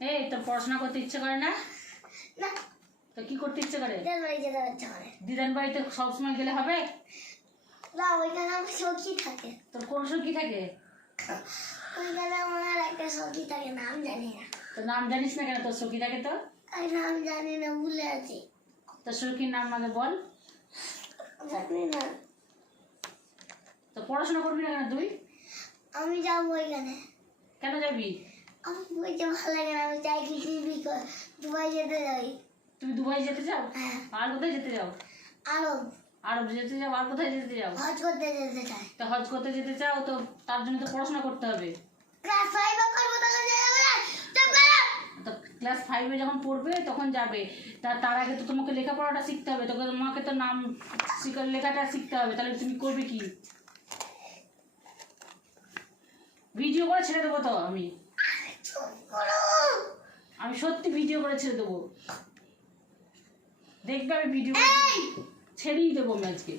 এই তোর পড়াশোনা করতে ইচ্ছে করে না? না। তো কি করতে ইচ্ছে করে? দিদান বাড়িতে সবসময় গেলে হবে? না ওইখানে আমার সখী থাকে। তোর কোন কি থাকে? ওইখানে আমার একটা সখী থাকে নাম জানি না। তোর নাম জানিস না কেন? তোর সখী থাকে তো? নাম জানি না ভুলে আছি। তোর সখীর নাম আগে বল। জানি না। তো পড়াশোনা করবি না কেন তুই? আমি যাব ওইখানে। কেন যাবি? আমার ভালো লাগে না আমি চাই দুবাই যেতে যাই। তুমি দুবাই যেতে চাও? হ্যাঁ। আর কোথায় যেতে যাও? আরব। আরব যেতে যাও? আর কোথায় যেতে যাও? হজ করতে যেতে চাই। তো হজ করতে যেতে চাও? তো তার জন্য তো পড়াশোনা করতে হবে। ক্লাস ফাইভে করব তখন যাবে না। তো ক্লাস ফাইভে যখন পড়বে তখন যাবে। তা তার আগে তো তোমাকে লেখাপড়াটা শিখতে হবে। তোকে তোমাকে তো নাম শিখ- লেখাটা শিখতে হবে। তাহলে তুমি করবে কি? ভিডিও করে ছেড়ে দেবো তো আমি। আমি সত্যি ভিডিও করে ছেড়ে দেবো। দেখবে আমি ভিডিও ছেড়েই দেবো আমি আজকে।